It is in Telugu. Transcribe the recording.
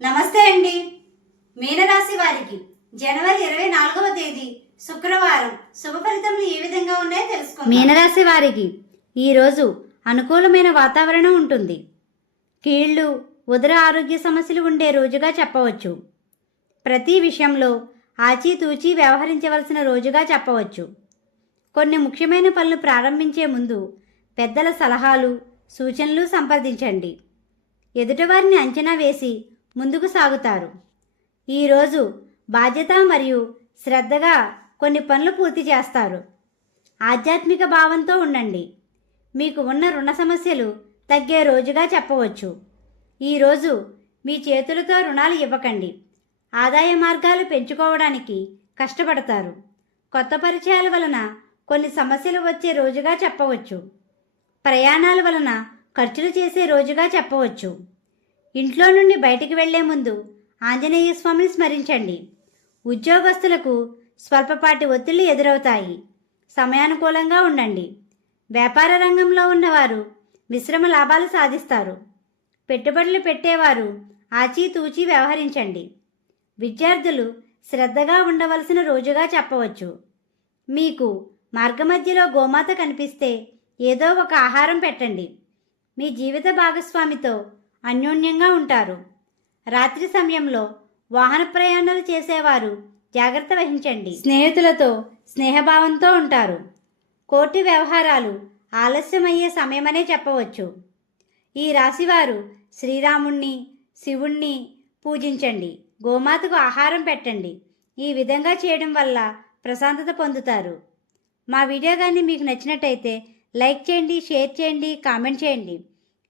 నమస్తే అండి. మీనరాశి వారికి జనవరి ఇరవై నాలుగవ తేదీ శుక్రవారం శుభ ఫలితములు ఏ విధంగా ఉన్నాయో తెలుసుకో మీనరాశి వారికి ఈరోజు అనుకూలమైన వాతావరణం ఉంటుంది. కీళ్ళు ఉదర ఆరోగ్య సమస్యలు ఉండే రోజుగా చెప్పవచ్చు. ప్రతి విషయంలో ఆచితూచి వ్యవహరించవలసిన రోజుగా చెప్పవచ్చు. కొన్ని ముఖ్యమైన పనులు ప్రారంభించే ముందు పెద్దల సలహాలు సూచనలు సంప్రదించండి. ఎదుటివారిని అంచనా వేసి ముందుకు సాగుతారు. ఈరోజు బాధ్యత మరియు శ్రద్ధగా కొన్ని పనులు పూర్తి చేస్తారు. ఆధ్యాత్మిక భావంతో ఉండండి. మీకు ఉన్న రుణ సమస్యలు తగ్గే రోజుగా చెప్పవచ్చు. ఈరోజు మీ చేతులతో రుణాలు ఇవ్వకండి. ఆదాయ మార్గాలు పెంచుకోవడానికి కష్టపడతారు. కొత్త పరిచయాల వలన కొన్ని సమస్యలు వచ్చే రోజుగా చెప్పవచ్చు. ప్రయాణాల వలన ఖర్చులు చేసే రోజుగా చెప్పవచ్చు. ఇంట్లో నుండి బయటికి వెళ్ళే ముందు ఆంజనేయ స్వామిని స్మరించండి. ఉద్యోగస్తులకు స్వల్పపాటి ఒత్తిళ్ళు ఎదురవుతాయి. సమయానుకూలంగా ఉండండి. వ్యాపార రంగంలో ఉన్నవారు మిశ్రమ లాభాలు సాధిస్తారు. పెట్టుబడులు పెట్టేవారు ఆచితూచి వ్యవహరించండి. విద్యార్థులు శ్రద్ధగా ఉండవలసిన రోజుగా చెప్పవచ్చు. మీకు మార్గమధ్యలో గోమాత కనిపిస్తే ఏదో ఒక ఆహారం పెట్టండి. మీ జీవిత భాగస్వామితో అన్యోన్యంగా ఉంటారు. రాత్రి సమయంలో వాహన ప్రయాణాలు చేసేవారు జాగ్రత్త వహించండి. స్నేహితులతో స్నేహభావంతో ఉంటారు. కోర్టు వ్యవహారాలు ఆలస్యమయ్యే సమయమనే చెప్పవచ్చు. ఈ రాశివారు శ్రీరాముణ్ణి శివుణ్ణి పూజించండి. గోమాతకు ఆహారం పెట్టండి. ఈ విధంగా చేయడం వల్ల ప్రశాంతత పొందుతారు. మా వీడియో కానీ మీకు నచ్చినట్టయితే లైక్ చేయండి షేర్ చేయండి కామెంట్ చేయండి.